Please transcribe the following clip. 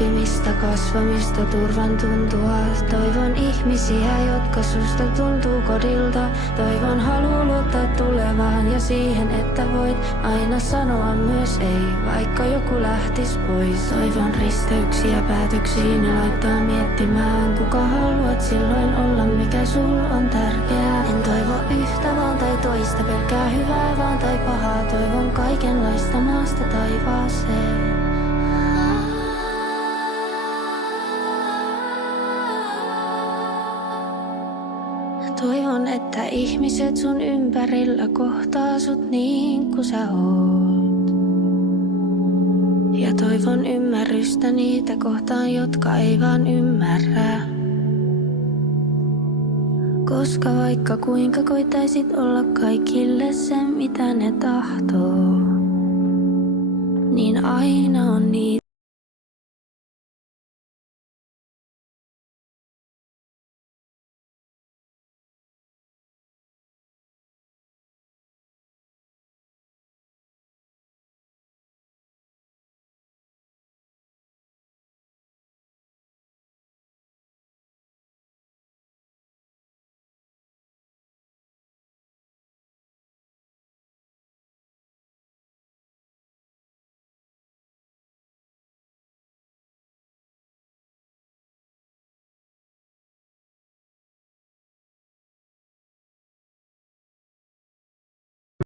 oppimista, kasvamista, turvan tuntua. Toivon ihmisiä, jotka susta tuntuu kodilta. Toivon halu luottaa tulevaan ja siihen, että voit aina sanoa myös ei, vaikka joku lähtis pois. Toivon risteyksiä päätöksiin ja laittaa miettimään, kuka haluat silloin olla, mikä sul on tärkeää. En toivo yhtä vaan tai toista, pelkää hyvää vaan tai pahaa. Toivon kaikenlaista maasta taivaaseen. Toivon, että ihmiset sun ympärillä kohtaa sut niin kuin sä oot. Ja toivon ymmärrystä niitä kohtaan, jotka ei vaan ymmärrä. Koska vaikka kuinka koittaisit olla kaikille se, mitä ne tahtoo, niin aina on niitä.